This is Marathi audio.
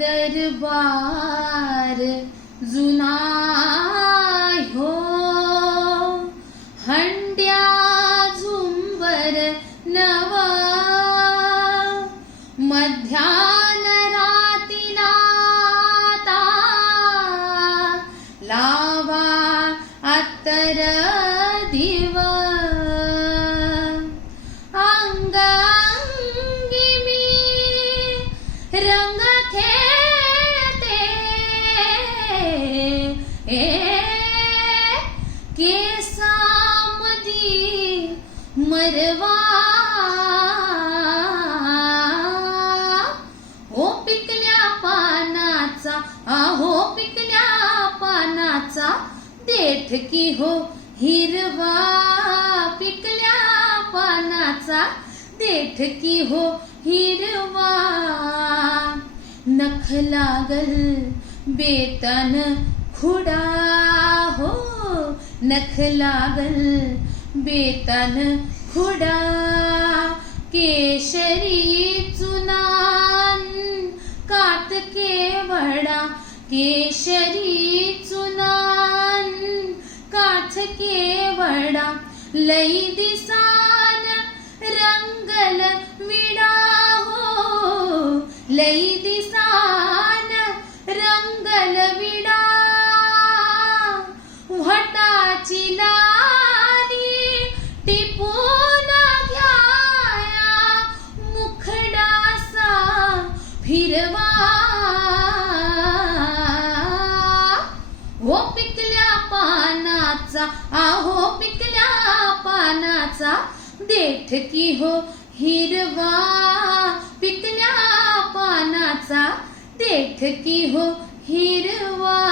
दरबार जुना हो हंड्या झुंबर नवा मध्यान रातीला ता लावा अत्तर केसामधी मरवा। हो पिकल्या पानाचा आहो पिकल्या पानाचा देठ की हो हिरवा। पिकल्या पानाचा देठ की हो हिरवा। नख लागल बेतन खुडा हो। नख लागल बेतन खुडा केशरी चुनान कात केवडा केशरी चुनान काथके केवडा लई दिसान रंगल टिपून घ्याया मुखडासा फिरवा. हो पिकल्या पानाचा आहो पिकल्या पानाचा देठ की हो हिरवा. पिकल्या पानाचा देठ की हो हिरवा.